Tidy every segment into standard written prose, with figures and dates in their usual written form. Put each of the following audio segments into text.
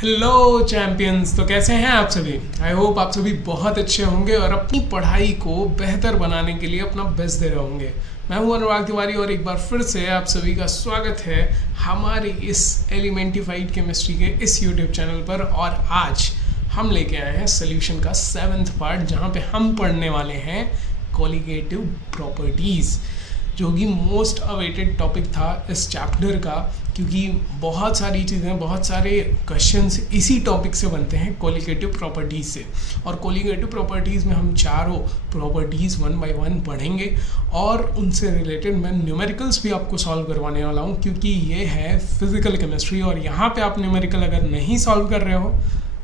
Hello champions. तो कैसे हैं आप सभी? आई होप आप सभी बहुत अच्छे होंगे और अपनी पढ़ाई को बेहतर बनाने के लिए अपना बेस्ट दे रहे होंगे। मैं हूं अनुराग तिवारी और एक बार फिर से आप सभी का स्वागत है हमारी इस एलिमेंटिफाइड केमिस्ट्री के इस यूट्यूब चैनल पर। और आज हम लेके आए हैं सोल्यूशन का 7th पार्ट, जहां पे हम पढ़ने वाले हैं कोलिगेटिव प्रॉपर्टीज़, जो कि मोस्ट अवेटेड टॉपिक था इस चैप्टर का, क्योंकि बहुत सारी चीज़ें, बहुत सारे क्वेश्चंस इसी टॉपिक से बनते हैं कोलिगेटिव प्रॉपर्टीज़ से। और कोलिगेटिव प्रॉपर्टीज़ में हम चारों प्रॉपर्टीज़ 1 by 1 पढ़ेंगे और उनसे रिलेटेड मैं न्यूमेरिकल्स भी आपको सॉल्व करवाने वाला हूँ, क्योंकि ये है फिज़िकल केमिस्ट्री। और यहाँ पे आप न्यूमेरिकल अगर नहीं सॉल्व कर रहे हो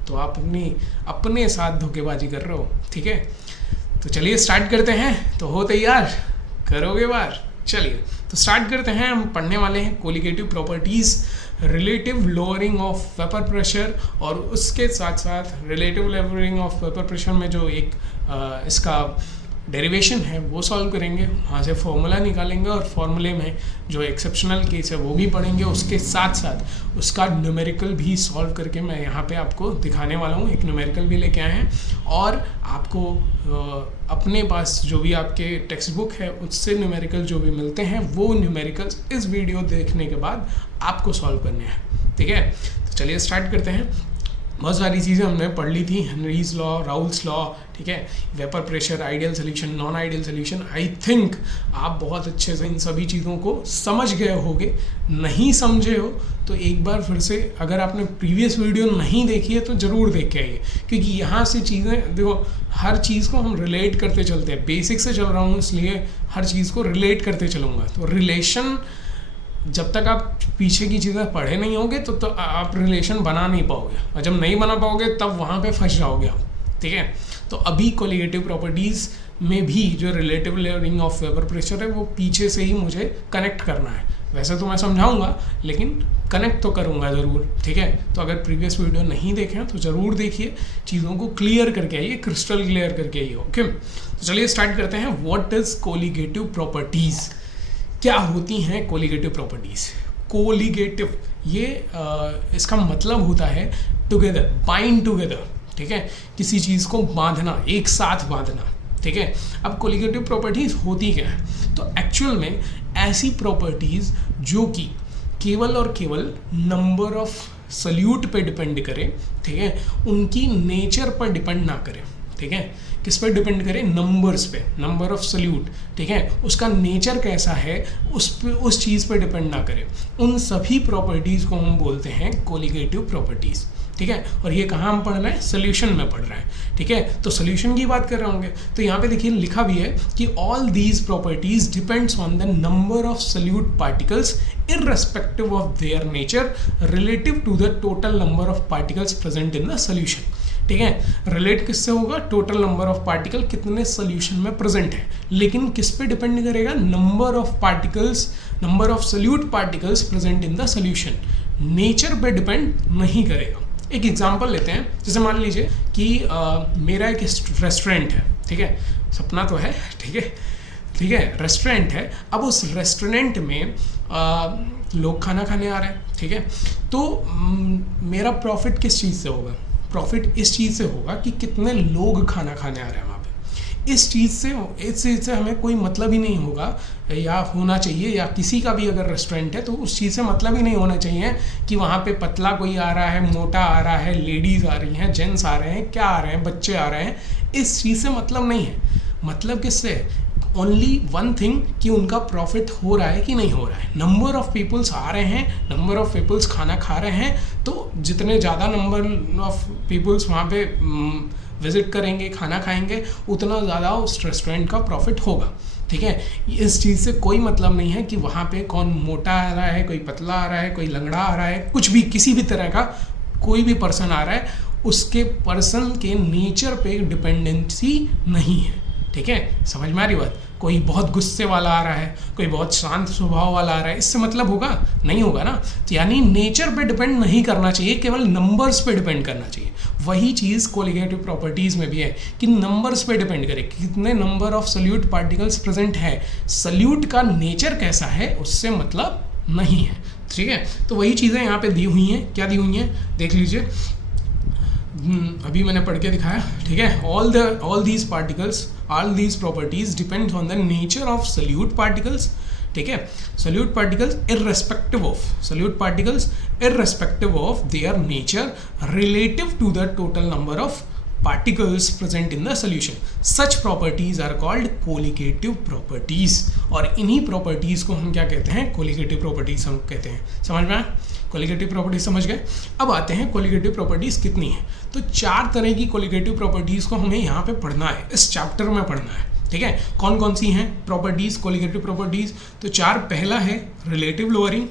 तो आप अपने साथ धोखेबाजी कर रहे हो। ठीक है, तो चलिए स्टार्ट करते हैं। तो हो तैयार? करोगे बार? चलिए तो स्टार्ट करते हैं। हम पढ़ने वाले हैं colligative properties, relative lowering of vapour pressure, और उसके साथ साथ relative lowering of vapour pressure में जो एक इसका डेरिवेशन है वो सॉल्व करेंगे, वहाँ से फॉर्मूला निकालेंगे और फॉर्मूले में जो एक्सेप्शनल केस है वो भी पढ़ेंगे। उसके साथ साथ उसका न्यूमेरिकल भी सॉल्व करके मैं यहाँ पे आपको दिखाने वाला हूँ। एक न्यूमेरिकल भी लेके आए हैं और आपको अपने पास जो भी आपके टेक्स्ट बुक है उससे न्यूमेरिकल जो भी मिलते हैं वो न्यूमेरिकल्स इस वीडियो देखने के बाद आपको सॉल्व करने हैं। ठीक है, तो चलिए स्टार्ट करते हैं। बहुत सारी चीज़ें हमने पढ़ ली थी, हेनरीज लॉ, राउल्स लॉ, ठीक है, vapour pressure, ideal solution, non ideal solution. I think आप बहुत अच्छे से इन सभी चीज़ों को समझ गए होंगे। नहीं समझे हो तो एक बार फिर से, अगर आपने प्रीवियस वीडियो नहीं देखी है तो ज़रूर देख के आइए, क्योंकि यहाँ से चीज़ें देखो, हर चीज़ को हम रिलेट करते चलते हैं। बेसिक से चल रहा हूँ इसलिए हर चीज़ को रिलेट करते चलूँगा। तो रिलेशन, जब तक आप पीछे की चीज़ें पढ़े नहीं होंगे तो आप रिलेशन बना नहीं पाओगे, और जब नहीं बना पाओगे तब वहाँ पे फंस जाओगे आप। ठीक है, तो अभी कोलिगेटिव प्रॉपर्टीज़ में भी जो relative lowering of vapour pressure है वो पीछे से ही मुझे कनेक्ट करना है। वैसे तो मैं समझाऊंगा लेकिन कनेक्ट तो करूंगा ज़रूर। ठीक है, तो अगर प्रीवियस वीडियो नहीं देखे हैं तो ज़रूर देखिए, चीज़ों को क्लियर करके आइए, क्रिस्टल क्लियर करके आइए। ओके, तो चलिए स्टार्ट करते हैं। What is colligative properties? क्या होती हैं कोलिगेटिव प्रॉपर्टीज़? कोलिगेटिव ये इसका मतलब होता है टुगेदर, बाइंड टुगेदर। ठीक है, किसी चीज़ को बांधना, एक साथ बांधना। ठीक है, अब कोलिगेटिव प्रॉपर्टीज़ होती क्या है? तो एक्चुअल में ऐसी प्रॉपर्टीज़ जो कि केवल और केवल नंबर ऑफ सल्यूट पे डिपेंड करे, ठीक है, उनकी नेचर पर डिपेंड ना करे। ठीक है, किस पर डिपेंड करें? नंबर्स पे, नंबर ऑफ सल्यूट। ठीक है, उसका नेचर कैसा है उस चीज़ पर डिपेंड ना करें, उन सभी प्रॉपर्टीज़ को हम बोलते हैं कोलिगेटिव प्रॉपर्टीज़। ठीक है, और ये कहाँ हम पढ़ रहे हैं? सोल्यूशन में पढ़ रहे हैं। ठीक है, तो सोल्यूशन की बात कर रहे होंगे तो यहाँ पे देखिए लिखा भी है कि all these properties depends on the number of solute particles irrespective of their nature relative to the total number of particles present in the solution. ठीक है, रिलेट किससे होगा? टोटल नंबर ऑफ पार्टिकल कितने सोल्यूशन में present है, लेकिन किस पे डिपेंड करेगा? Number of particles, number of solute particles present in the solution. Nature पे डिपेंड नहीं करेगा। एक एग्जांपल लेते हैं, जैसे मान लीजिए कि मेरा एक रेस्टोरेंट है। ठीक है, सपना तो है। ठीक है, रेस्टोरेंट है। अब उस रेस्टोरेंट में लोग खाना खाने आ रहे हैं। ठीक है, तो मेरा प्रॉफिट किस चीज़ से होगा? प्रॉफिट इस चीज़ से होगा कि कितने लोग खाना खाने आ रहे हैं वहाँ पे। इस चीज़ से हमें कोई मतलब ही नहीं होगा, या होना चाहिए, या किसी का भी अगर रेस्टोरेंट है तो उस चीज़ से मतलब ही नहीं होना चाहिए कि वहाँ पे पतला कोई आ रहा है, मोटा आ रहा है, लेडीज़ आ रही हैं, जेंट्स आ रहे हैं, क्या आ रहे हैं, बच्चे आ रहे हैं। इस चीज़ से मतलब नहीं है। मतलब किससे? ओनली वन थिंग, कि उनका प्रॉफिट हो रहा है कि नहीं हो रहा है। नंबर ऑफ पीपल्स आ रहे हैं, नंबर ऑफ पीपल्स खाना खा रहे हैं, तो जितने ज़्यादा नंबर ऑफ पीपल्स वहाँ पे विज़िट करेंगे, खाना खाएंगे, उतना ज़्यादा उस रेस्टोरेंट का प्रॉफिट होगा। ठीक है, इस चीज़ से कोई मतलब नहीं है कि वहाँ पे कौन मोटा आ रहा है, कोई पतला आ रहा है, कोई लंगड़ा आ रहा है, कुछ भी, किसी भी तरह का कोई भी पर्सन आ रहा है, उसके पर्सन के नेचर पे डिपेंडेंसी नहीं है। ठीक है, समझ में आ रही बात? कोई बहुत गुस्से वाला आ रहा है, कोई बहुत शांत स्वभाव वाला आ रहा है, इससे मतलब होगा? नहीं होगा ना। तो यानी नेचर पे डिपेंड नहीं करना चाहिए, केवल नंबर्स पे डिपेंड करना चाहिए। वही चीज़ कोलिगेटिव प्रॉपर्टीज़ में भी है कि नंबर्स पे डिपेंड करे, कितने number of solute particles present है। सल्यूट का नेचर कैसा है उससे मतलब नहीं है। ठीक है, तो वही चीज़ें यहाँ पे दी हुई हैं। क्या दी हुई हैं देख लीजिए, अभी मैंने पढ़ के दिखाया, ठीक है। All these particles, all these properties depends on the nature of solute particles, ठीक है। Solute particles irrespective of their nature relative to the total number of particles present in the solution. Such properties are called colligative properties. और इन्हीं properties को हम क्या कहते हैं, colligative properties हम कहते हैं। समझ में आया? colligative properties समझ गए। अब आते हैं colligative properties कितनी है। तो 4 तरह की colligative properties को हमें यहाँ पे पढ़ना है, इस चैप्टर में पढ़ना है, ठीक है। कौन कौन सी हैं प्रॉपर्टीज, colligative properties? तो 4, पहला है relative lowering,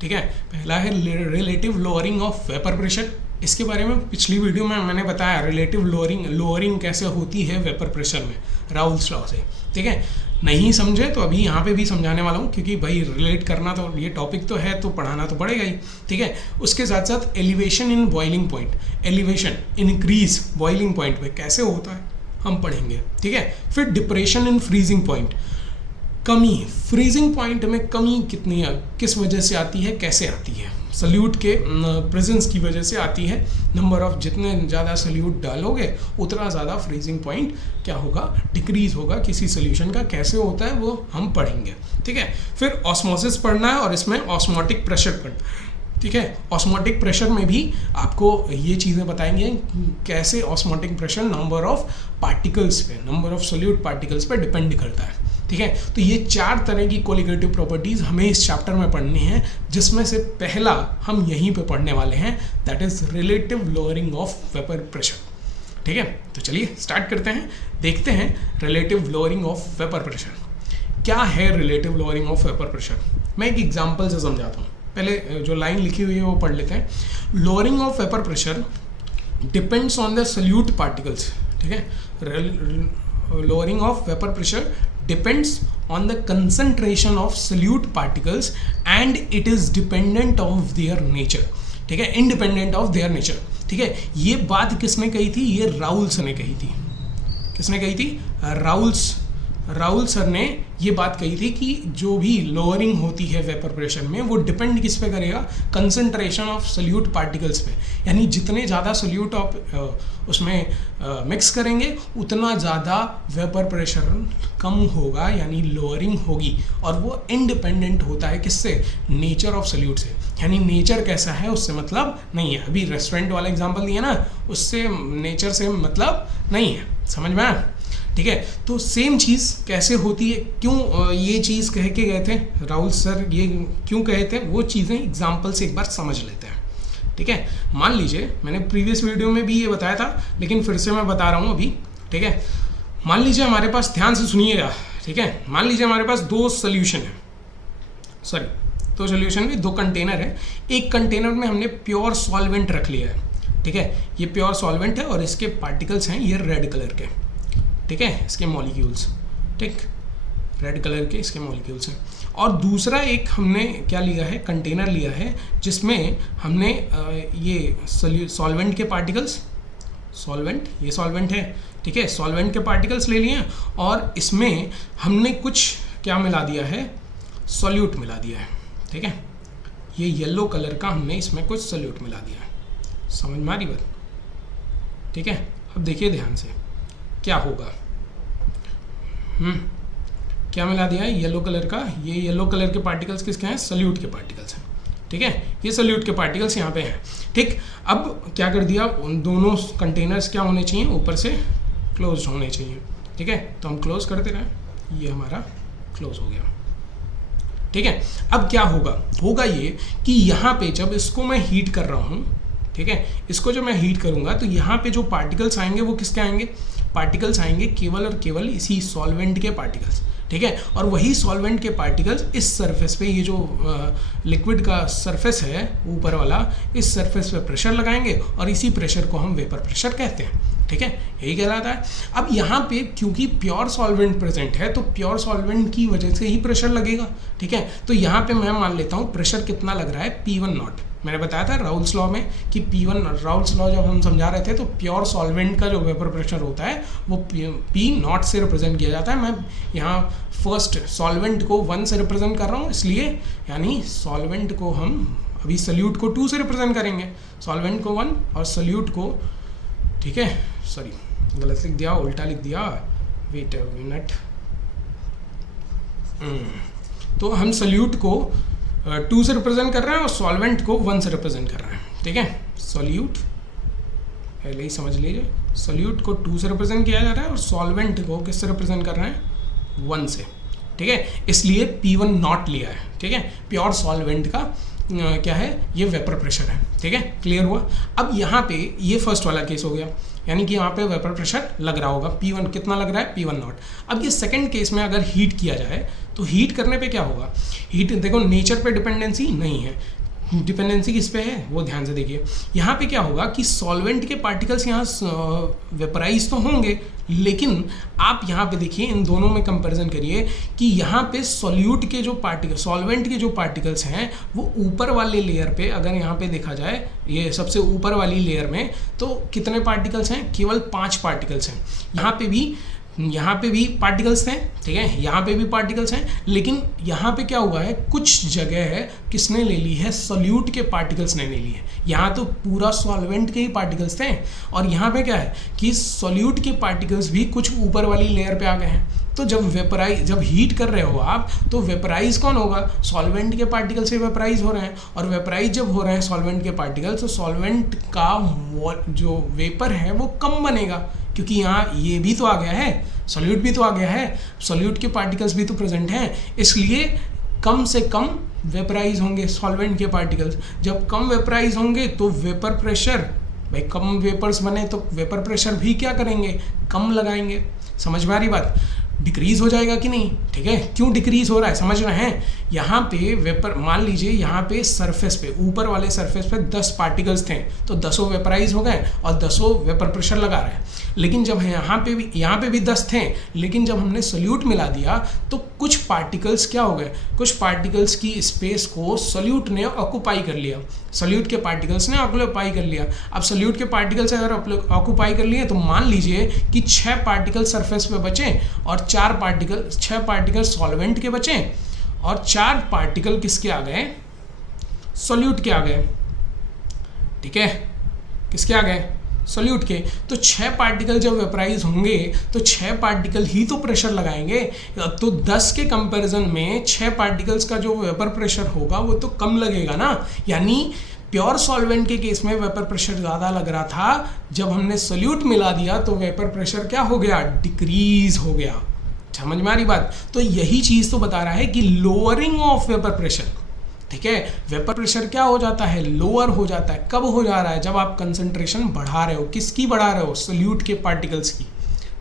ठीक है। पहला है relative lowering of vapor pressure। इसके बारे में पिछली वीडियो में मैंने बताया, रिलेटिव लोअरिंग कैसे होती है वेपर प्रेशर में, राउल्स लॉ से, ठीक है। नहीं समझे तो अभी यहाँ पे भी समझाने वाला हूँ, क्योंकि भाई रिलेट करना तो ये टॉपिक तो है, तो पढ़ाना तो पड़ेगा ही, ठीक है। उसके साथ साथ elevation in boiling point, elevation increase boiling point पे कैसे होता है हम पढ़ेंगे, ठीक है। फिर डिप्रेशन इन फ्रीजिंग पॉइंट, कमी, फ्रीजिंग पॉइंट में कमी कितनी है, किस वजह से आती है, कैसे आती है, सल्यूट के प्रेजेंस की वजह से आती है। नंबर ऑफ, जितने ज़्यादा सल्यूट डालोगे उतना ज़्यादा फ्रीजिंग पॉइंट क्या होगा, डिक्रीज होगा किसी सोल्यूशन का। कैसे होता है वो हम पढ़ेंगे, ठीक है। फिर ऑस्मोसिस पढ़ना है और इसमें ऑस्मोटिक प्रेशर पढ़ना, ठीक है। ऑस्मोटिक प्रेशर में भी आपको ये चीज़ें बताएंगे कैसे osmotic pressure number of particles पे, नंबर ऑफ सल्यूट पार्टिकल्स पे डिपेंड करता है, ठीक है। तो ये 4 तरह की कोलिगेटिव प्रॉपर्टीज हमें इस चैप्टर में पढ़नी है, जिसमें से पहला हम यहीं पे पढ़ने वाले हैं, that is relative lowering of vapour pressure, ठीक है। तो चलिए स्टार्ट करते हैं, देखते हैं relative lowering of vapour pressure क्या है। Relative lowering of vapour pressure मैं एक एग्जांपल से समझाता हूँ। पहले जो लाइन लिखी हुई है वो पढ़ लेते हैं। Lowering of vapour pressure depends on the solute particles, ठीक है। Lowering of vapour pressure depends on the concentration of solute particles and it is dependent of their nature, ठीक है, independent of their nature, ठीक है। ये बात किसने कही थी, ये राउल्स ने कही थी। किसने कही थी, राउल सर ने ये बात कही थी कि जो भी लोअरिंग होती है वेपर प्रेशर में वो डिपेंड किस पे करेगा, कंसंट्रेशन ऑफ सल्यूट पार्टिकल्स पे, यानी जितने ज़्यादा सल्यूट आप उसमें मिक्स करेंगे उतना ज़्यादा वेपर प्रेशर कम होगा, यानी लोअरिंग होगी। और वो इंडिपेंडेंट होता है किससे, नेचर ऑफ सल्यूट से, यानी नेचर कैसा है उससे मतलब नहीं है। अभी रेस्टोरेंट वाला एग्जाम्पल दिया ना, उससे नेचर से मतलब नहीं है, समझ में आया, ठीक है। तो सेम चीज़ कैसे होती है, क्यों ये चीज़ कह के गए थे राहुल सर, ये क्यों कहे थे, वो चीज़ें एग्जाम्पल से एक बार समझ लेते हैं, ठीक है। मान लीजिए मैंने प्रीवियस वीडियो में भी ये बताया था, लेकिन फिर से मैं बता रहा हूँ अभी, ठीक है। मान लीजिए हमारे पास, ध्यान से सुनिएगा, ठीक है। मान लीजिए हमारे पास 2 सोल्यूशन है, सॉरी 2 सोल्यूशन में 2 कंटेनर है। एक कंटेनर में हमने प्योर सॉल्वेंट रख लिया है, ठीक है। ये प्योर सॉल्वेंट है और इसके पार्टिकल्स हैं ये रेड कलर के, ठीक है, इसके मॉलिक्यूल्स, ठीक, रेड कलर के इसके मॉलिक्यूल्स हैं। और दूसरा एक हमने क्या लिया है, कंटेनर लिया है, जिसमें हमने ये सॉल्वेंट के पार्टिकल्स, सॉल्वेंट, ये सॉल्वेंट है, ठीक है, सॉल्वेंट के पार्टिकल्स ले लिए हैं और इसमें हमने कुछ क्या मिला दिया है, सॉल्यूट मिला दिया है, ठीक है। ये येलो कलर का हमने इसमें कुछ सॉल्यूट मिला दिया है, समझ में आ रही बात, ठीक है। अब देखिए ध्यान से क्या होगा, क्या मिला दिया है, येलो कलर का, ये येलो कलर के पार्टिकल्स किसके हैं, सल्यूट के पार्टिकल्स हैं, ठीक है। ये सल्यूट के पार्टिकल्स यहाँ पे हैं, ठीक। अब क्या कर दिया, उन दोनों कंटेनर्स क्या होने चाहिए, ऊपर से क्लोज होने चाहिए, ठीक है। तो हम क्लोज करते रहे, ये हमारा क्लोज हो गया, ठीक है। अब क्या होगा ये कि यहाँ पे जब इसको मैं हीट कर रहा हूँ, ठीक है, इसको जब मैं हीट करूँगा तो यहाँ पे जो पार्टिकल्स आएंगे वो किसके आएंगे, पार्टिकल्स आएंगे केवल और केवल इसी सॉल्वेंट के पार्टिकल्स, ठीक है। और वही सॉल्वेंट के पार्टिकल्स इस सरफेस पे, ये जो लिक्विड का सरफेस है ऊपर वाला, इस सरफेस पे प्रेशर लगाएंगे और इसी प्रेशर को हम वेपर प्रेशर कहते हैं, ठीक है, यही कहलाता है। अब यहाँ पे क्योंकि प्योर सॉल्वेंट प्रेजेंट है तो प्योर सॉल्वेंट की वजह से ही प्रेशर लगेगा, ठीक है। तो यहाँ पे मैं मान लेता हूँ प्रेशर कितना लग रहा है, P1 नॉट, मैंने बताया था राउल्स लॉ में कि P1 राउल्स लॉ जब हम समझा रहे थे तो प्योर सॉल्वेंट का जो वेपर प्रेशर होता है वो P नॉट से रिप्रेजेंट किया जाता है। मैं यहाँ फर्स्ट सॉल्वेंट को 1 से रिप्रेजेंट कर रहा हूँ, इसलिए यानी सॉल्वेंट को हम अभी सल्यूट को 2 से रिप्रेजेंट करेंगे, सॉल्वेंट को 1 और सल्यूट को, ठीक है, सॉरी गलत लिख दिया, उल्टा लिख दिया, वेट अ मिनट। तो हम सल्यूट को 2 से रिप्रेजेंट कर रहे हैं और सॉल्वेंट को 1 से रिप्रेजेंट कर रहे हैं, ठीक है। सॉल्यूट पहले ही समझ लीजिए, सॉल्यूट को 2 से रिप्रेजेंट किया जा रहा है और सॉल्वेंट को किससे रिप्रेजेंट कर रहे हैं, 1 से, ठीक है। इसलिए P1 नॉट लिया है, ठीक है। प्योर सॉल्वेंट का क्या है, ये वेपर प्रेशर है, ठीक है, क्लियर हुआ। अब यहाँ पे ये फर्स्ट वाला केस हो गया, यानी कि यहाँ पे वेपर प्रेशर लग रहा होगा, P1 कितना लग रहा है, P1 नॉट। अब ये सेकंड केस में अगर हीट किया जाए तो हीट करने पे क्या होगा, हीट देखो नेचर पे डिपेंडेंसी नहीं है, डिपेंडेंसी किस पे है वो ध्यान से देखिए। यहाँ पे क्या होगा कि सॉल्वेंट के पार्टिकल्स यहाँ वेपराइज तो होंगे, लेकिन आप यहाँ पे देखिए इन दोनों में कंपैरिजन करिए कि यहाँ पे सॉल्यूट के जो पार्टिकल, सॉल्वेंट के जो पार्टिकल्स हैं वो ऊपर वाले लेयर पे, अगर यहाँ पे देखा जाए ये सबसे ऊपर वाली लेयर में, तो कितने पार्टिकल्स हैं, केवल 5 पार्टिकल्स हैं। यहाँ पे भी पार्टिकल्स थे, ठीक है, यहाँ पे भी पार्टिकल्स हैं, लेकिन यहाँ पे क्या हुआ है, कुछ जगह है किसने ले ली है, सॉल्यूट के पार्टिकल्स ने ले ली है। यहाँ तो पूरा सॉल्वेंट के ही पार्टिकल्स थे और यहाँ पे क्या है कि सॉल्यूट के पार्टिकल्स भी कुछ ऊपर वाली लेयर पे आ गए हैं। तो जब हीट कर रहे हो आप तो वेपराइज कौन होगा, सॉल्वेंट के पार्टिकल से वेपराइज हो रहे हैं, और वेपराइज जब हो रहे हैं सॉल्वेंट के पार्टिकल, तो सॉल्वेंट का जो वेपर है वो कम बनेगा, क्योंकि यहाँ ये भी तो आ गया है, सॉल्यूट भी तो आ गया है, सॉल्यूट के पार्टिकल्स भी तो प्रेजेंट हैं, इसलिए कम से कम वेपराइज होंगे सॉल्वेंट के पार्टिकल्स। जब कम वेपराइज होंगे तो वेपर प्रेशर, भाई कम वेपर्स बने तो वेपर प्रेशर भी क्या करेंगे, कम लगाएंगे। समझ में आ रही बात, डिक्रीज हो जाएगा कि नहीं, ठीक है। क्यों डिक्रीज हो रहा है समझ रहे हैं, यहाँ पे वेपर, मान लीजिए यहाँ पे सरफेस पे, ऊपर वाले सरफेस पे 10 पार्टिकल्स थे, तो 10 वेपराइज हो गए और 10 वेपर प्रेशर लगा रहे हैं। लेकिन जब यहाँ पे भी 10 थे, लेकिन जब हमने सॉल्यूट मिला दिया तो कुछ पार्टिकल्स क्या हो गए, कुछ पार्टिकल्स की स्पेस को सॉल्यूट ने ऑक्यूपाई कर लिया, सॉल्यूट के पार्टिकल्स ने ऑक्यूपाई कर लिया। अब सॉल्यूट के पार्टिकल्स अगर ऑक्यूपाई कर लिए तो मान लीजिए कि 6 पार्टिकल सरफेस पे बचे और 6 पार्टिकल सॉल्वेंट के बचे और 4 पार्टिकल किसके आ गए, सॉल्यूट के आ गए, ठीक है, किसके आ गए, सॉल्यूट के। तो 6 पार्टिकल जब वेपराइज होंगे तो 6 पार्टिकल ही तो प्रेशर लगाएंगे, तो 10 के कंपैरिजन में 6 पार्टिकल्स का जो वेपर प्रेशर होगा वो तो कम लगेगा ना। यानी प्योर सॉल्वेंट के केस में वेपर प्रेशर ज़्यादा लग रहा था, जब हमने सॉल्यूट मिला दिया तो वेपर प्रेशर क्या हो गया, डिक्रीज हो गया। समझ में आ रही बात, तो यही चीज़ तो बता रहा है कि लोअरिंग ऑफ वेपर प्रेशर, ठीक है, वेपर प्रेशर क्या हो जाता है, लोअर हो जाता है। कब हो जा रहा है, जब आप कंसंट्रेशन बढ़ा रहे हो, किसकी बढ़ा रहे हो, सॉल्यूट के पार्टिकल्स की,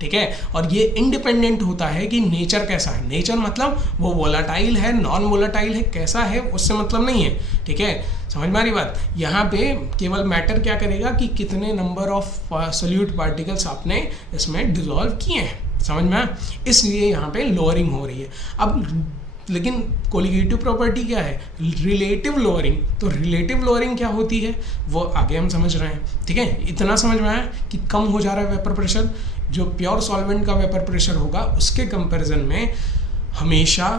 ठीक है। और ये इंडिपेंडेंट होता है कि नेचर कैसा है, नेचर मतलब वो वोलाटाइल है, नॉन वोलाटाइल है, कैसा है उससे मतलब नहीं है, ठीक है। समझ में आ रही बात, यहाँ पे केवल मैटर क्या करेगा कि कितने नंबर ऑफ सॉल्यूट पार्टिकल्स आपने इसमें डिसॉल्व किए हैं, समझ में आया, इसलिए यहाँ पे लोअरिंग हो रही है। अब लेकिन कोलिगेटिव प्रॉपर्टी क्या है, रिलेटिव लोअरिंग। तो रिलेटिव लोअरिंग क्या होती है वो आगे हम समझ रहे हैं, ठीक है। इतना समझ में आया कि कम हो जा रहा है वेपर प्रेशर, जो प्योर सॉल्वेंट का वेपर प्रेशर होगा उसके कंपैरिजन में हमेशा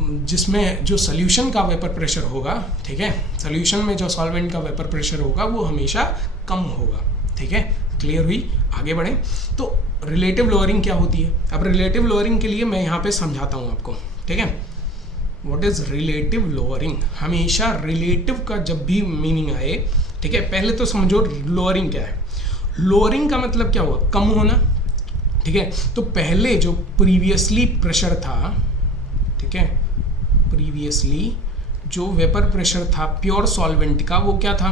जिसमें जो सोल्यूशन का वेपर प्रेशर होगा, ठीक है, सोल्यूशन में जो सॉल्वेंट का वेपर प्रेशर होगा वो हमेशा कम होगा, ठीक है। क्लियर हुई, आगे बढ़ें। तो रिलेटिव लोअरिंग क्या होती है, अब रिलेटिव लोअरिंग के लिए मैं यहाँ पे समझाता हूँ आपको, ठीक है। व्हाट इज रिलेटिव लोअरिंग, हमेशा रिलेटिव का जब भी मीनिंग आए, ठीक है, पहले तो समझो लोअरिंग क्या है। लोअरिंग का मतलब क्या हुआ, कम होना, ठीक है। तो पहले जो प्रीवियसली प्रेशर था, ठीक है, प्रीवियसली जो वेपर प्रेशर था प्योर सॉल्वेंट का वो क्या था,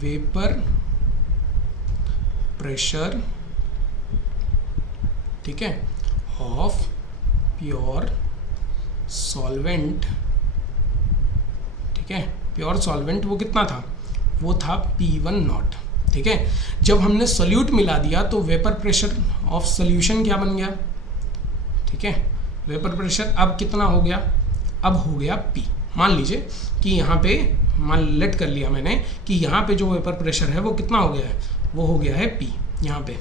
वेपर प्रेशर, ठीक है, ऑफ प्योर सॉल्वेंट, ठीक है, प्योर सॉल्वेंट वो कितना था, वो था P1 नॉट, ठीक है। जब हमने सॉल्यूट मिला दिया तो वेपर प्रेशर ऑफ सॉल्यूशन क्या बन गया, ठीक है, वेपर प्रेशर अब कितना हो गया, अब हो गया P, मान लीजिए कि यहाँ पे लेट कर लिया मैंने कि यहाँ पे जो वेपर प्रेशर है वो कितना हो गया है, वो हो गया है P यहाँ पे,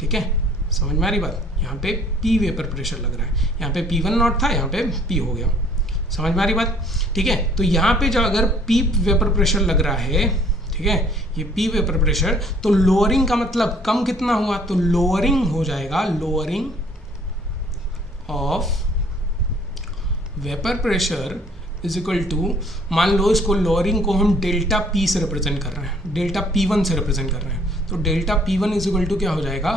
ठीक है, समझ में आ रही बात। यहाँ पे P वेपर प्रेशर लग रहा है, यहाँ पे P1 नॉट था, यहाँ पे P हो गया, समझ में आ रही बात, ठीक है। तो यहाँ पे जो अगर P वेपर प्रेशर लग रहा है, ठीक है, ये P वेपर प्रेशर, तो लोअरिंग का मतलब कम कितना हुआ, तो लोअरिंग हो जाएगा, lowering of vapour pressure is equal to, मान लो इसको लोअरिंग को हम डेल्टा P से रिप्रेजेंट कर रहे हैं, डेल्टा P1 से रिप्रेजेंट कर रहे हैं, तो delta P1 is equal to क्या हो जाएगा,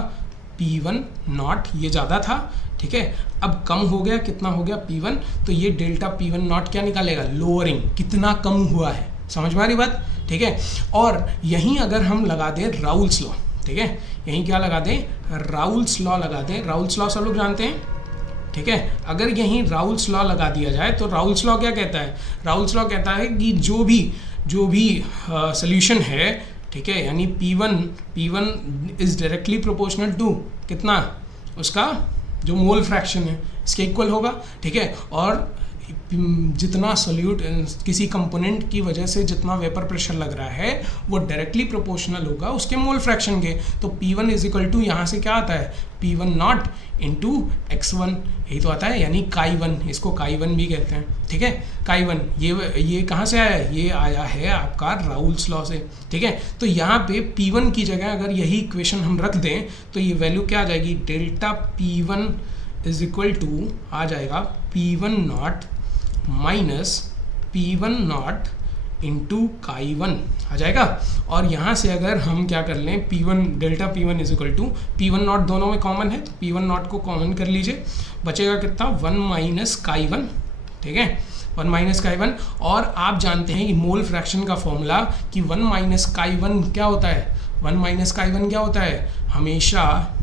P1 नॉट, ये ज़्यादा था, ठीक है, अब कम हो गया, कितना हो गया P1, तो ये डेल्टा P1 नॉट क्या निकालेगा, लोअरिंग, कितना कम हुआ है, समझ में आ रही बात, ठीक है। और यहीं अगर हम लगा दें राउल्स लॉ, ठीक है, यहीं क्या लगा दें, राउल्स लॉ लगा दें, राउल्स लॉ सब लोग जानते हैं, ठीक है। अगर यहीं राउल्स लॉ लगा दिया जाए तो राउल्स लॉ क्या कहता है, राउल्स लॉ कहता है कि जो भी सोल्यूशन है, ठीक है, यानी P1 is directly proportional to कितना, उसका जो मोल फ्रैक्शन है इसके इक्वल होगा, ठीक है। और जितना सोल्यूट किसी कंपोनेंट की वजह से जितना वेपर प्रेशर लग रहा है वो डायरेक्टली प्रोपोर्शनल होगा उसके मोल फ्रैक्शन के, तो P1 इज इक्वल टू यहाँ से क्या आता है, P1 नॉट इंटू x1, यही तो आता है, यानी Chi1, इसको Chi1 भी कहते हैं, ठीक है, Chi1, ये कहाँ से आया है, ये आया है आपका राउल्स लॉ से, ठीक है। तो यहाँ पे P1 की जगह अगर यही इक्वेशन हम रख दें तो ये वैल्यू क्या आ जाएगी, delta P1 is equal to आ जाएगा P1 not minus P1 not into Chi1 आ जाएगा। और यहाँ से अगर हम क्या कर लें, P1 delta P1 is equal to P1 naught दोनों में कॉमन है, तो P1 नॉट को कॉमन कर लीजिए, बचेगा कितना, 1 माइनस Chi1, ठीक है, 1 माइनस Chi1। और आप जानते हैं कि मोल फ्रैक्शन का फॉर्मूला कि 1 माइनस Chi1 क्या होता है, 1 माइनस Chi1 क्या होता है, हमेशा,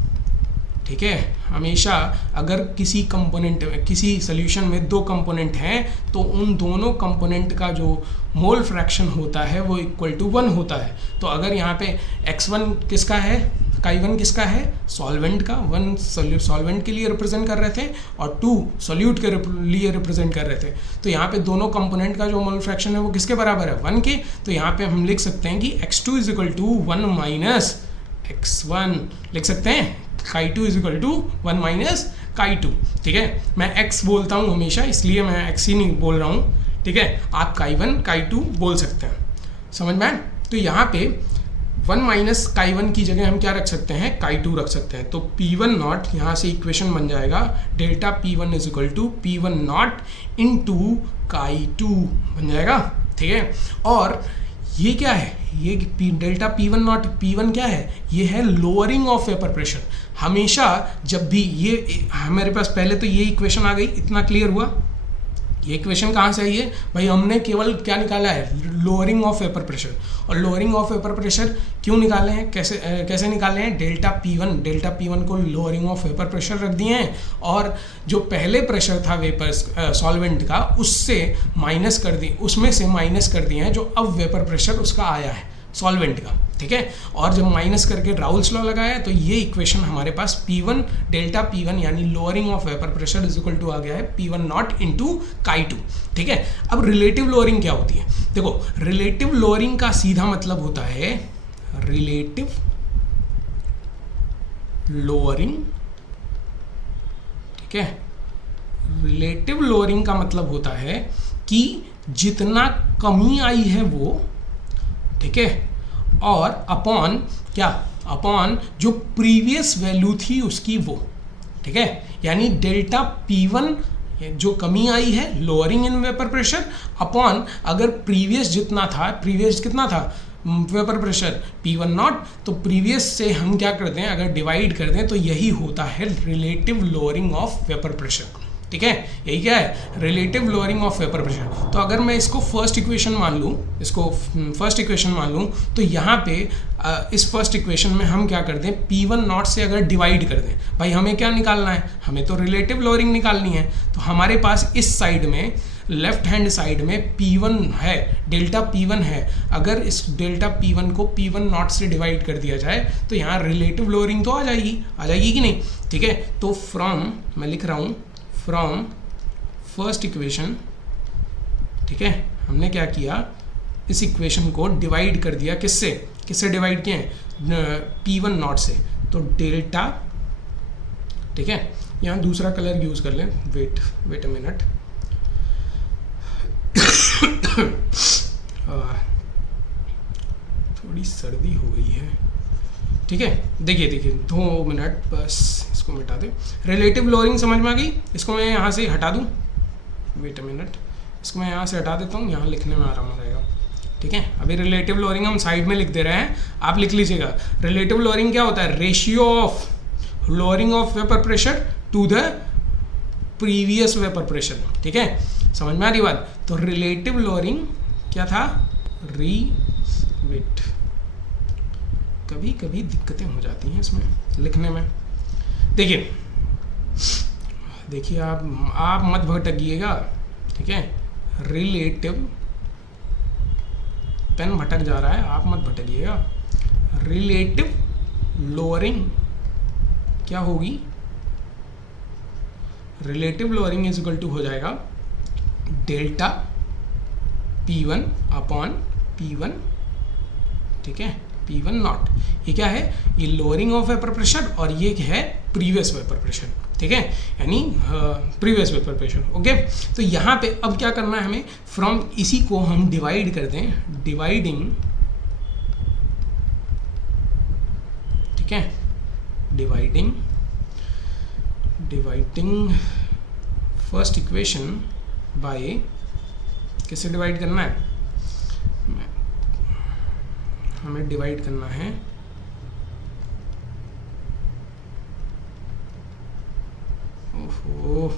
ठीक है, हमेशा अगर किसी कंपोनेंट किसी सोल्यूशन में दो कंपोनेंट हैं तो उन दोनों कंपोनेंट का जो मोल फ्रैक्शन होता है वो इक्वल टू 1 होता है। तो अगर यहाँ पे x1 किसका है, Chi1 किसका है, सॉल्वेंट का, 1 सॉल्वेंट के लिए रिप्रेजेंट कर रहे थे और 2 सॉल्यूट के लिए रिप्रेजेंट कर रहे थे, तो यहाँ पे दोनों कंपोनेंट का जो मोल फ्रैक्शन है वो किसके बराबर है, 1 के। तो यहाँ पे हम लिख सकते हैं कि x2 is equal to 1 minus x1, लिख सकते हैं Chi2 is equal to 1 minus Chi2, ठीक है। मैं x बोलता हूँ हमेशा, इसलिए मैं x ही नहीं बोल रहा हूँ, ठीक है, आप Chi1 Chi2 बोल सकते हैं, समझ में आए। तो यहाँ पे 1 माइनस Chi1 की जगह हम क्या रख सकते हैं, Chi2 रख सकते हैं, तो P1 नॉट यहाँ से इक्वेशन बन जाएगा delta P1 is equal to P1 not into Chi2 बन जाएगा, ठीक है। और ये क्या है, ये डेल्टा P1 नॉट, P1 क्या है, ये है लोअरिंग ऑफ वेपर प्रेशर। हमेशा जब भी ये हमारे पास पहले तो ये इक्वेशन आ गई, इतना क्लियर हुआ, ये इक्वेशन कहाँ से आई है भाई, हमने केवल क्या निकाला है, लोअरिंग ऑफ वेपर प्रेशर। और लोअरिंग ऑफ वेपर प्रेशर क्यों निकाले हैं, कैसे निकाले हैं, डेल्टा P1 को लोअरिंग ऑफ वेपर प्रेशर रख दिए हैं और जो पहले प्रेशर था वेपर सॉल्वेंट का उससे माइनस कर दी, उसमें से माइनस कर दिए हैं जो अब वेपर प्रेशर उसका आया है सॉल्वेंट का, ठीक है। और जब माइनस करके राउल्स लॉ लगाया तो ये इक्वेशन हमारे पास P1 डेल्टा P1 यानी lowering of vapour pressure is equal to आ गया है P1 नॉट इंटू Chi2, ठीक है। अब रिलेटिव लोअरिंग क्या होती है, देखो रिलेटिव लोअरिंग का सीधा मतलब होता है रिलेटिव लोअरिंग, ठीक है। रिलेटिव लोअरिंग का मतलब होता है कि जितना कमी आई है वो, ठीक है, और अपॉन क्या, अपॉन जो प्रीवियस वैल्यू थी उसकी वो, ठीक है। यानी डेल्टा P1 जो कमी आई है lowering in vapour pressure upon अगर प्रीवियस जितना था, प्रीवियस कितना था वेपर प्रेशर P1 नॉट, तो प्रीवियस से हम क्या करते हैं अगर डिवाइड कर दें तो यही होता है relative lowering of vapour pressure, ठीक है। यही क्या है, relative lowering of vapour pressure. तो अगर मैं इसको फर्स्ट इक्वेशन मान लूँ, तो यहाँ पे इस फर्स्ट इक्वेशन में हम क्या कर दें, P1 नॉट से अगर डिवाइड कर दें, भाई हमें क्या निकालना है, हमें तो रिलेटिव लोअरिंग निकालनी है। तो हमारे पास इस साइड में लेफ्ट हैंड साइड में P1 है, डेल्टा P1 है, अगर इस डेल्टा P1 को P1 नॉट से डिवाइड कर दिया जाए तो यहाँ रिलेटिव लोअरिंग तो आ जाएगी कि नहीं, ठीक है। तो फ्रॉम, मैं लिख रहा हूँ फ्रॉम फर्स्ट इक्वेशन ठीक है, हमने क्या किया, इस इक्वेशन को डिवाइड कर दिया, किससे डिवाइड किए हैं, P1 नॉट से, तो डेल्टा, ठीक है, यहाँ दूसरा कलर यूज़ कर लें, वेट अ मिनट, थोड़ी सर्दी हो गई है, ठीक है। देखिए 2 मिनट बस, इसको मिटा दें। रिलेटिव लोअरिंग समझ में आ गई, इसको मैं यहाँ से हटा दूँ, वेट अ मिनट, इसको मैं यहाँ से हटा देता हूँ, यहाँ लिखने में आराम हो जाएगा, ठीक है। अभी रिलेटिव लोअरिंग हम साइड में लिख दे रहे हैं, आप लिख लीजिएगा। रिलेटिव लोअरिंग क्या होता है, ratio of lowering of vapour pressure to the previous vapour pressure, ठीक है, समझ में आ रही बात। तो रिलेटिव लोअरिंग क्या था, वेट, कभी कभी दिक्कतें हो जाती हैं इसमें लिखने में। देखिए आप मत भटकिएगा, ठीक है। रिलेटिव, पेन भटक जा रहा है, आप मत भटकिएगा। रिलेटिव लोअरिंग क्या होगी, relative lowering is equal to हो जाएगा डेल्टा P1 अपॉन P1, ठीक है, P1 नॉट। ये क्या है, ये लोअरिंग ऑफ वेपर प्रेशर और ये है प्रीवियस वेपर प्रेशर, ठीक है, यानी प्रीवियस वेपर प्रेशर, ओके। तो यहाँ पे अब क्या करना है हमें, फ्रॉम इसी को हम डिवाइड कर दें, डिवाइडिंग, ठीक है, डिवाइडिंग फर्स्ट इक्वेशन बाय, किससे डिवाइड करना है, हमें डिवाइड करना है ओहो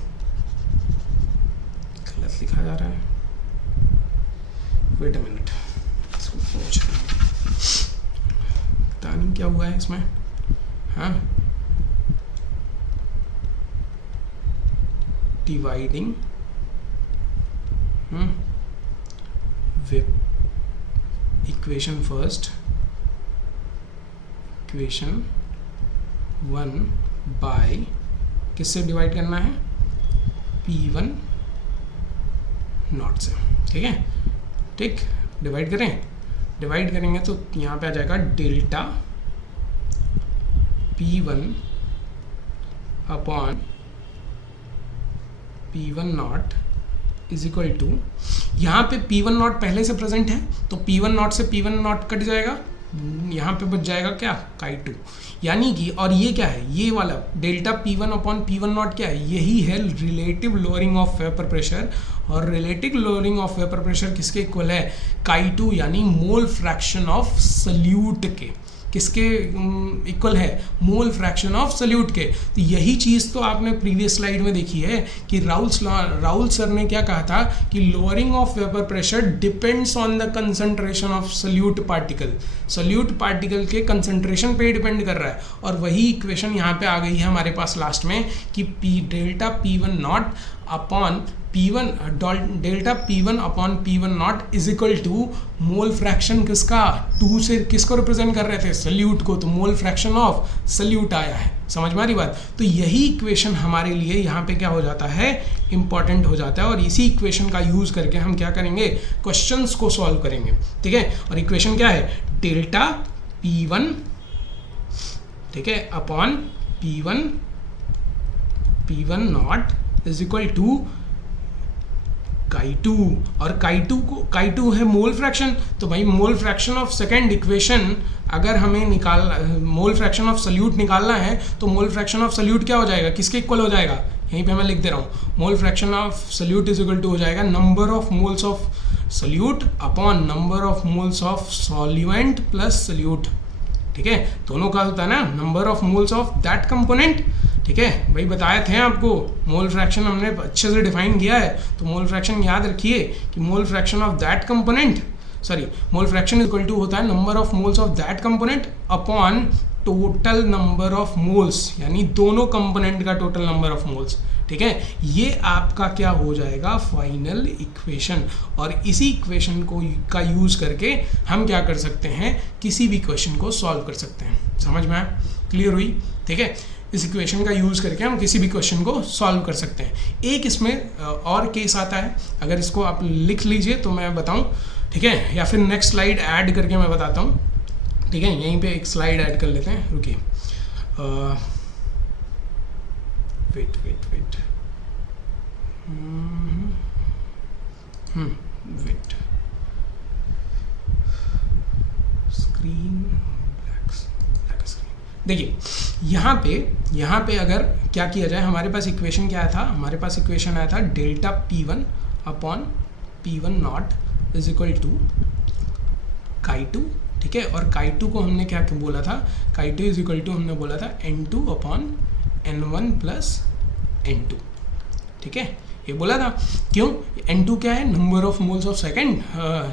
गलत लिखा जा रहा है, वेट अ मिनट, इसको पूछ पता नहीं क्या हुआ है इसमें, हाँ, dividing equation first, equation 1 by, किससे डिवाइड करना है, P1 नॉट से, ठीक है, ठीक, डिवाइड करेंगे तो यहाँ पे आ जाएगा delta P1 upon P1 naught is equal to, यहाँ पे P1 नॉट पहले से प्रेजेंट है तो P1 नॉट से P1 नॉट कट जाएगा, यहाँ पे बच जाएगा क्या, Chi2, यानी कि, और ये क्या है, ये वाला delta P1 upon P1 not क्या है, यही है relative lowering of vapour pressure. और relative lowering of vapour pressure किसके इक्वल है, Chi2, यानी मोल फ्रैक्शन ऑफ सल्यूट के, किसके इक्वल है, मोल फ्रैक्शन ऑफ सल्यूट के। तो यही चीज़ तो आपने प्रीवियस स्लाइड में देखी है कि राउल सर ने क्या कहा था कि lowering of vapour pressure depends on the concentration of solute particle के कंसंट्रेशन पे डिपेंड कर रहा है। और वही इक्वेशन यहाँ पे आ गई है हमारे पास लास्ट में कि delta P1 naught upon delta P1 upon P1 naught is equal to mole fraction किसका, 2 से किसको रिप्रेजेंट कर रहे थे, सल्यूट को, तो मोल फ्रैक्शन ऑफ सल्यूट आया है, समझ में आ रही बात। तो यही इक्वेशन हमारे लिए यहाँ पे क्या हो जाता है, इंपॉर्टेंट हो जाता है। और इसी इक्वेशन का यूज करके हम क्या करेंगे, क्वेश्चंस को सॉल्व करेंगे, ठीक है। और इक्वेशन क्या है, डेल्टा P1, ठीक है, upon P1 naught is equal to Chi2, और Chi2 है मोल फ्रैक्शन। तो भाई mole fraction of second equation अगर हमें मोल फ्रैक्शन ऑफ सल्यूट निकालना है तो मोल फ्रैक्शन ऑफ सल्यूट क्या हो जाएगा, किसके इक्वल हो जाएगा, यहीं पे मैं लिख दे रहा हूँ, mole fraction of solute is equal to हो जाएगा number of moles of solute upon number of moles of solvent plus solute, ठीक है। दोनों का होता है ना number of moles of that component, ठीक है। भाई बताए थे आपको, मोल फ्रैक्शन हमने अच्छे से डिफाइन किया है। तो मोल फ्रैक्शन याद रखिए कि mole fraction of that component, mole fraction equal to होता है number of moles of that component upon total number of moles, यानी दोनों कंपोनेंट का टोटल नंबर ऑफ मोल्स, ठीक है। ये आपका क्या हो जाएगा, फाइनल इक्वेशन। और इसी इक्वेशन का यूज करके हम क्या कर सकते हैं, किसी भी क्वेश्चन को सॉल्व कर सकते हैं। समझ में आया, क्लियर हुई, ठीक है। इस इक्वेशन का यूज़ करके हम किसी भी क्वेश्चन को सॉल्व कर सकते हैं। एक इसमें और केस आता है, अगर इसको आप लिख लीजिए तो मैं बताऊं, ठीक है, या फिर नेक्स्ट स्लाइड ऐड करके मैं बताता हूं, ठीक है। यहीं पे एक स्लाइड ऐड कर लेते हैं, रुकिए, wait wait, screen black screen. देखिए यहाँ पे अगर क्या किया जाए, हमारे पास इक्वेशन क्या था, हमारे पास इक्वेशन आया था delta P1 upon P1 naught is equal to chi2, ठीक है। और chi2 को हमने क्या बोला था, chi2 इज इक्वल टू हमने बोला था N2 upon N1 plus N2, ठीक है, ये बोला था। क्यों? N2 क्या है, number of moles of second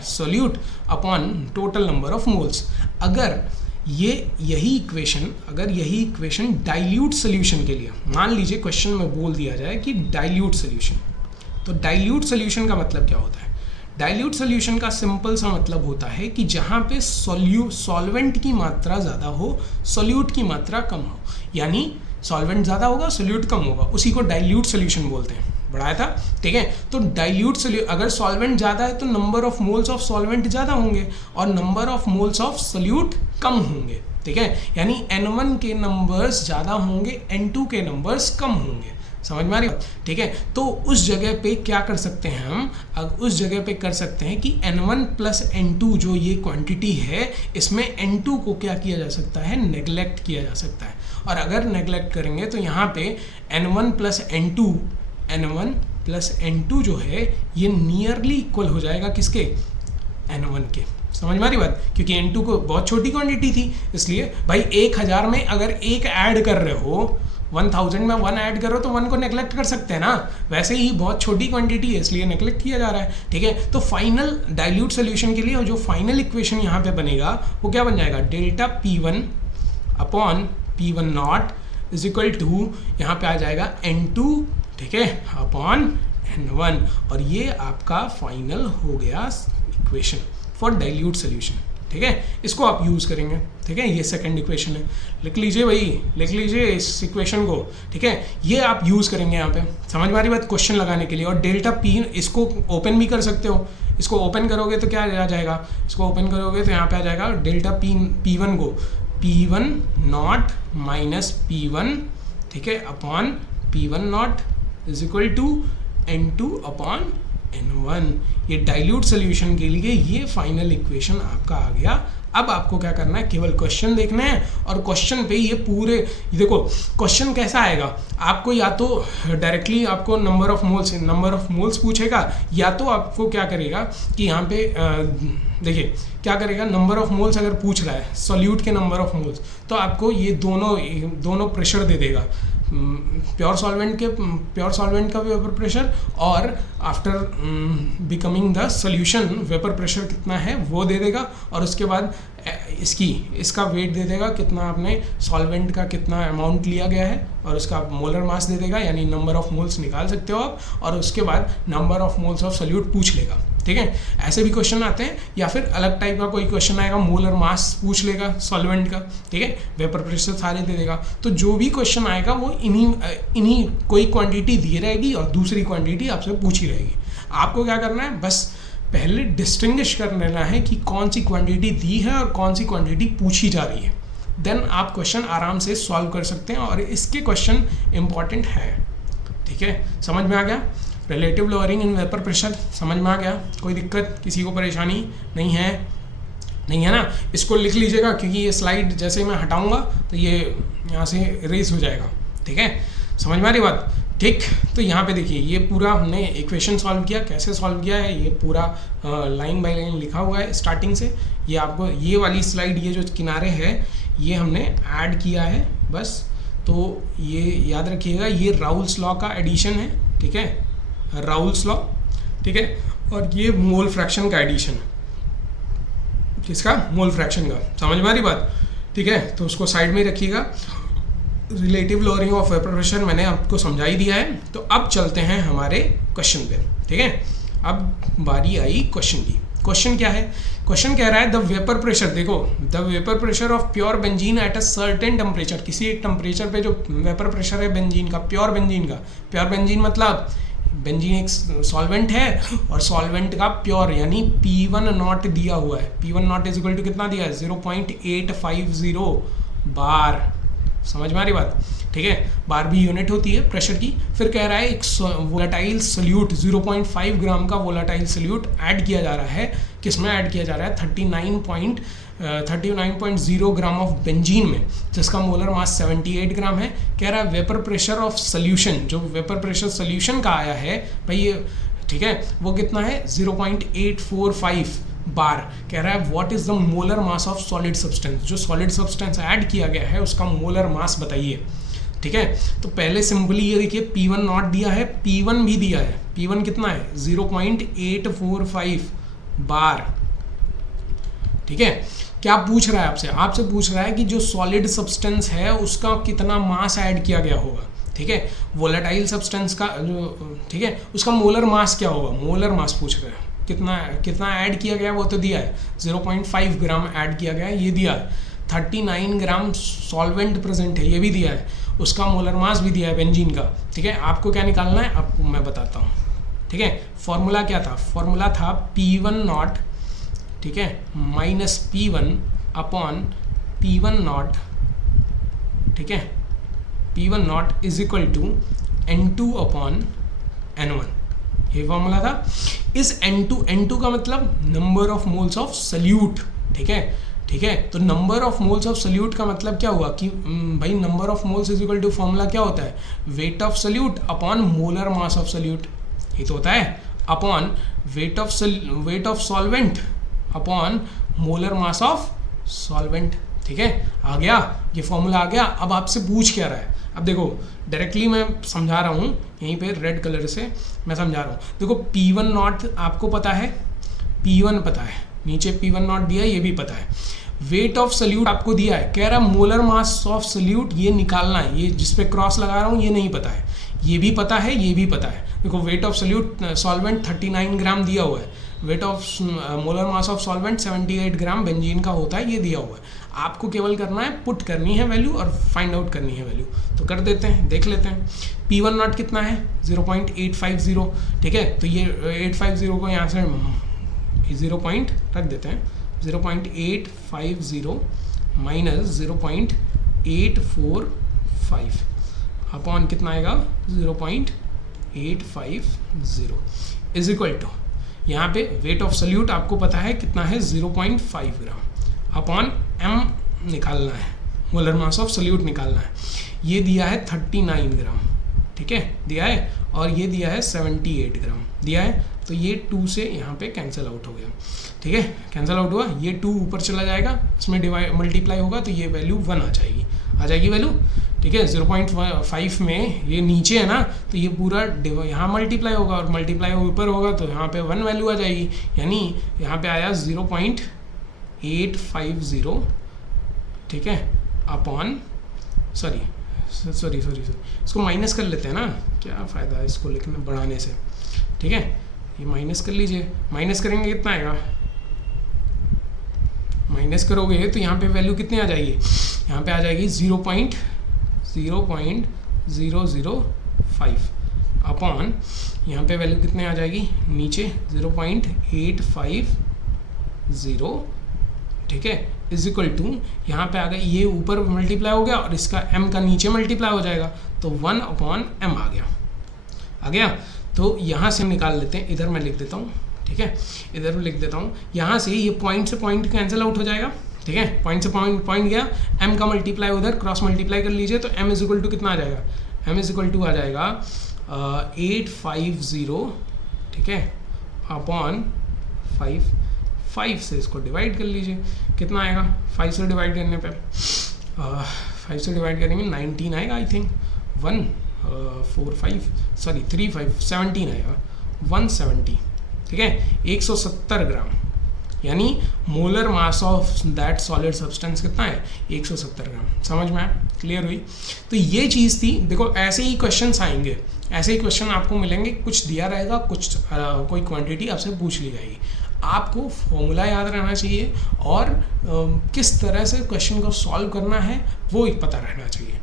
solute upon total number of moles. अगर यही इक्वेशन डाइल्यूट सोल्यूशन के लिए, मान लीजिए क्वेश्चन में बोल दिया जाए कि डाइल्यूट सोल्यूशन, तो डाइल्यूट सोल्यूशन का मतलब क्या होता है? डाइल्यूट सोल्यूशन का सिंपल सा मतलब होता है कि जहाँ पे सॉल्वेंट की मात्रा ज़्यादा हो, सोल्यूट की मात्रा कम हो, यानी सॉल्वेंट ज़्यादा होगा, सोल्यूट कम होगा, उसी को डाइल्यूट सोल्यूशन बोलते हैं। बढ़ाया था, ठीक है। तो डाइल्यूट सोल्यूट, अगर सॉल्वेंट ज़्यादा है तो number of moles of solvent ज़्यादा होंगे और number of moles of solute कम होंगे, ठीक है। यानी N1 के नंबर्स ज़्यादा होंगे, N2 के नंबर्स कम होंगे। समझ में आ रही बात, ठीक है। तो उस जगह पे क्या कर सकते हैं हम, अब उस जगह पे कर सकते हैं कि N1 प्लस N2 जो ये क्वांटिटी है, इसमें N2 को क्या किया जा सकता है, नेग्लेक्ट किया जा सकता है। और अगर नेग्लेक्ट करेंगे तो यहाँ पे N1 प्लस N2 जो है ये नियरली इक्वल हो जाएगा किसके, N1 के। समझ में आ रही बात, क्योंकि N2 को बहुत छोटी क्वांटिटी थी, इसलिए भाई 1000 में अगर एक ऐड कर रहे हो, 1000 में 1 ऐड करो तो 1 को नेग्लेक्ट कर सकते हैं ना, वैसे ही बहुत छोटी क्वांटिटी है इसलिए नेग्लेक्ट किया जा रहा है, ठीक है। तो फाइनल डाइल्यूट सोल्यूशन के लिए जो फाइनल इक्वेशन यहाँ पे बनेगा वो क्या बन जाएगा, delta P1 upon P1 naught is equal to, यहाँ पे आ जाएगा N2, ठीक है, अपॉन N1, और ये आपका फाइनल हो गया इक्वेशन फॉर डाइल्यूट सोल्यूशन, ठीक है। इसको आप यूज़ करेंगे, ठीक है। ये सेकंड इक्वेशन है, लिख लीजिए भाई, लिख लीजिए इस इक्वेशन को, ठीक है। ये आप यूज़ करेंगे यहाँ पे, समझ में आ रही बात, क्वेश्चन लगाने के लिए। और डेल्टा P, इसको ओपन भी कर सकते हो, इसको ओपन करोगे तो क्या आ जाएगा, इसको ओपन करोगे तो यहाँ पे आ जाएगा डेल्टा P1 को P1 नॉट माइनस P1, ठीक है, upon P1 naught is equal to N2 upon N1। ये डाइल्यूट सोल्यूशन के लिए ये फाइनल इक्वेशन आपका आ गया। अब आपको क्या करना है, केवल क्वेश्चन देखना है और क्वेश्चन पे ये पूरे, देखो क्वेश्चन कैसा आएगा, आपको या तो डायरेक्टली आपको नंबर ऑफ मोल्स पूछेगा, या तो आपको क्या करेगा कि यहाँ पे देखिए क्या करेगा, नंबर ऑफ मोल्स अगर पूछ रहा है, सॉल्यूट के नंबर ऑफ मोल्स, तो आपको ये दोनों प्रेशर दे देगा, प्योर सॉल्वेंट का वेपर प्रेशर और after becoming the solution vapour pressure कितना है वो दे देगा, और उसके बाद इसका वेट दे देगा, कितना आपने सॉल्वेंट का कितना अमाउंट लिया गया है, और उसका मोलर मास दे देगा, यानी नंबर ऑफ मोल्स निकाल सकते हो आप, और उसके बाद number of moles of solute पूछ लेगा, ठीक है। ऐसे भी क्वेश्चन आते हैं, या फिर अलग टाइप का कोई क्वेश्चन आएगा, मोलर मास पूछ लेगा सॉल्वेंट का, ठीक है, वेपर प्रेशर सारे दे देगा। तो जो भी क्वेश्चन आएगा वो इन्हीं कोई क्वांटिटी दी रहेगी और दूसरी क्वांटिटी आपसे पूछी रहेगी। आपको क्या करना है, बस पहले डिस्टिंग्विश कर लेना है कि कौन सी क्वांटिटी दी है और कौन सी क्वांटिटी पूछी जा रही है, देन आप क्वेश्चन आराम से सॉल्व कर सकते हैं, और इसके क्वेश्चन इंपॉर्टेंट है, ठीक है। समझ में आ गया, relative lowering in vapour pressure समझ में आ गया, कोई दिक्कत, किसी को परेशानी नहीं है ना। इसको लिख लीजिएगा, क्योंकि ये स्लाइड जैसे मैं हटाऊंगा तो ये यहाँ से इरेज हो जाएगा, ठीक है। समझ में आ रही बात, ठीक। तो यहाँ पे देखिए ये पूरा हमने इक्वेशन सॉल्व किया, कैसे सॉल्व किया है ये पूरा लाइन बाय लाइन लिखा हुआ है स्टार्टिंग से। ये आपको ये वाली स्लाइड, ये जो किनारे है ये हमने ऐड किया है बस, तो ये याद रखिएगा, ये राउल्स लॉ का एडिशन है, ठीक है, राउल्स लॉ, ठीक है। और ये मोल फ्रैक्शन का एडिशन है, किसका, मोल फ्रैक्शन का। समझ में आ रही बात, ठीक है। तो उसको साइड में रखिएगा। Relative lowering of vapour pressure मैंने आपको समझा ही दिया है। तो अब चलते हैं हमारे क्वेश्चन पे, ठीक है। अब बारी आई क्वेश्चन की। क्वेश्चन क्या है, क्वेश्चन कह रहा है द वेपर प्रेशर, देखो the vapour pressure of pure benzene at a certain temperature, किसी एक टेम्परेचर पे जो वेपर प्रेशर है बेंजीन का, प्योर बेंजीन का, प्योर बेंजीन मतलब बेंजीन एक सॉल्वेंट है और सॉल्वेंट का प्योर यानी P1 नॉट दिया हुआ है, P1 naught is equal to कितना दिया है 0.850 बार, समझ में आ रही बात, ठीक है, बार भी यूनिट होती है प्रेशर की। फिर कह रहा है एक वोलाटाइल सल्यूट 0.5 ग्राम का वोलाटाइल सल्यूट ऐड किया जा रहा है, किसमें ऐड किया जा रहा है 39.0 ग्राम ऑफ बेंजीन में, जिसका मोलर मास 78 ग्राम है। कह रहा है वेपर प्रेशर ऑफ सोल्यूशन, जो वेपर प्रेशर सोल्यूशन का आया है भाई ये, ठीक है, वो कितना है 0.845 बार। कह रहा है what is the molar mass of solid substance, जो सॉलिड सब्सटेंस ऐड किया गया है उसका मोलर मास बताइए, ठीक है। तो पहले सिंपली ये देखिए P1 नॉट दिया है, P1 भी दिया है, P1 कितना है 0.845 बार, ठीक है। क्या पूछ रहा है आपसे, आपसे पूछ रहा है कि जो सॉलिड सब्सटेंस है उसका कितना मास ऐड किया गया होगा, ठीक है, वोलेटाइल सब्सटेंस का जो, ठीक है, उसका मोलर मास क्या होगा, मोलर मास पूछ रहे हैं, कितना ऐड किया गया वो तो दिया है 0.5 ग्राम ऐड किया गया है, ये दिया है 39 ग्राम सॉल्वेंट प्रेजेंट है, ये भी दिया है, उसका मोलर मास भी दिया है बेंजीन का, ठीक है। आपको क्या निकालना है आपको मैं बताता हूँ, ठीक है। फॉर्मूला क्या था, फॉर्मूला था P1 नॉट, ठीक है, minus P1 upon P1 not, ठीक है, P1 naught is equal to N2 upon N1, ये फॉर्मूला था। इस N2 का मतलब number of moles of solute, ठीक है, ठीक है। तो number of moles of solute का मतलब क्या हुआ कि भाई number of moles is equal to formula क्या होता है, weight of solute upon molar mass of solute, ये तो होता है, upon weight of solvent upon molar mass of solvent, ठीक है। आ गया ये फॉर्मूला आ गया। अब आपसे पूछ क्या रहा है, अब देखो डायरेक्टली मैं समझा रहा हूँ, यहीं पे रेड कलर से मैं समझा रहा हूँ। देखो P1 नॉट आपको पता है, P1 पता है, नीचे P1 नॉट दिया है, ये भी पता है। वेट ऑफ सल्यूट आपको दिया है, कह रहा है मोलर मास ऑफ सल्यूट ये निकालना है, ये जिस पे क्रॉस लगा रहा हूँ ये नहीं पता है, ये भी पता है, ये भी पता है। देखो वेट ऑफ सल्यूट सॉल्वेंट 39 ग्राम दिया हुआ है, weight of molar mass of solvent 78 gram benzene का होता है, ये दिया हुआ है। आपको केवल करना है पुट करनी है वैल्यू और फाइंड आउट करनी है वैल्यू, तो कर देते हैं, देख लेते हैं। P1 नॉट कितना है 0.850, ठीक है, तो ये 850 को यहाँ से 0 पॉइंट रख देते हैं, 0.850 माइनस 0.845 अपॉन कितना आएगा 0.850 इज इक्वल टू, यहाँ पे वेट ऑफ सल्यूट आपको पता है कितना है 0.5 ग्राम अपॉन m निकालना है, मोलर मास ऑफ सल्यूट निकालना है। ये दिया है 39 ग्राम, ठीक है, दिया है, और ये दिया है 78 ग्राम दिया है, तो ये 2 से यहाँ पे कैंसिल आउट हो गया, ठीक है, कैंसिल आउट हुआ, ये 2 ऊपर चला जाएगा, इसमें मल्टीप्लाई होगा तो ये वैल्यू 1 आ जाएगी वैल्यू, ठीक है। 0.5 में ये नीचे है ना, तो ये पूरा यहाँ मल्टीप्लाई होगा और मल्टीप्लाई ऊपर होगा तो यहाँ पे 1 वैल्यू आ जाएगी, यानी यहाँ पे आया 0.850, ठीक है, अपॉन सॉरी इसको माइनस कर लेते हैं ना, क्या फ़ायदा है इसको लिखने बढ़ाने से, ठीक है, ये माइनस कर लीजिए, माइनस करेंगे कितना आएगा, माइनस करोगे तो यहाँ पे वैल्यू कितनी आ जाएगी, यहाँ पे आ जाएगी 0.005 अपॉन यहाँ पे वैल्यू कितने आ जाएगी नीचे 0.850, ठीक है, इज इक्वल टू यहाँ पे आ गया, ये ऊपर मल्टीप्लाई हो गया और इसका m का नीचे मल्टीप्लाई हो जाएगा, तो 1 अपॉन m आ गया। तो यहाँ से हम निकाल लेते हैं, इधर मैं लिख देता हूँ, ठीक है, इधर लिख देता हूँ, यहाँ से ये पॉइंट से पॉइंट कैंसिल आउट हो जाएगा, ठीक है, पॉइंट से पॉइंट गया, m का मल्टीप्लाई उधर क्रॉस मल्टीप्लाई कर लीजिए, तो m इज इक्वल टू कितना आ जाएगा, m इज इक्वल टू आ जाएगा 850, ठीक है, अपॉन 5 से इसको डिवाइड कर लीजिए, कितना आएगा, 5 से डिवाइड करने पे 5 से डिवाइड करेंगे 19 आएगा, आई थिंक 17 आएगा, 170, ठीक है, 170 ग्राम, यानी molar mass of that solid substance कितना है 170 ग्राम। समझ में आया, क्लियर हुई। तो ये चीज़ थी, देखो ऐसे ही क्वेश्चंस आएंगे, ऐसे ही क्वेश्चन आपको मिलेंगे, कुछ दिया रहेगा, कुछ कोई क्वांटिटी आपसे पूछ ली जाएगी। आपको फॉर्मूला याद रहना चाहिए और किस तरह से क्वेश्चन को सॉल्व करना है वो पता रहना चाहिए।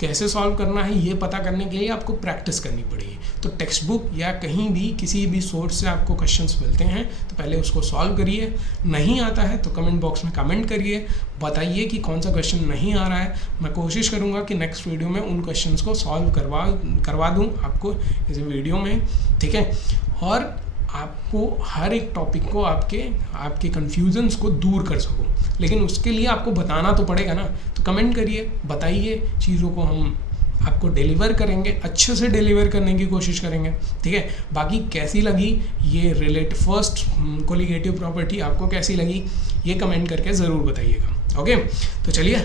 कैसे सॉल्व करना है ये पता करने के लिए आपको प्रैक्टिस करनी पड़ेगी। तो टेक्स्ट बुक या कहीं भी किसी भी सोर्स से आपको क्वेश्चंस मिलते हैं तो पहले उसको सॉल्व करिए। नहीं आता है तो कमेंट बॉक्स में कमेंट करिए, बताइए कि कौन सा क्वेश्चन नहीं आ रहा है। मैं कोशिश करूँगा कि नेक्स्ट वीडियो में उन क्वेश्चंस को सॉल्व करवा दूँ आपको इस वीडियो में, ठीक है। और आपको हर एक टॉपिक को आपके कन्फ्यूजन्स को दूर कर सकूं, लेकिन उसके लिए आपको बताना तो पड़ेगा ना। तो कमेंट करिए, बताइए, चीज़ों को हम आपको डिलीवर करेंगे, अच्छे से डिलीवर करने की कोशिश करेंगे, ठीक है। बाकी कैसी लगी ये फर्स्ट कोलिगेटिव प्रॉपर्टी आपको कैसी लगी ये कमेंट करके ज़रूर बताइएगा। ओके, तो चलिए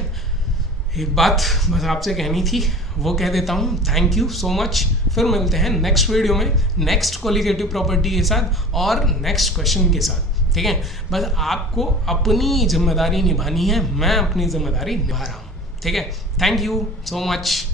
एक बात बस आपसे कहनी थी वो कह देता हूँ। Thank you so much. फिर मिलते हैं नेक्स्ट वीडियो में नेक्स्ट कोलिगेटिव प्रॉपर्टी के साथ और नेक्स्ट क्वेश्चन के साथ, ठीक है। बस आपको अपनी जिम्मेदारी निभानी है, मैं अपनी जिम्मेदारी निभा रहा हूँ, ठीक है। Thank you so much.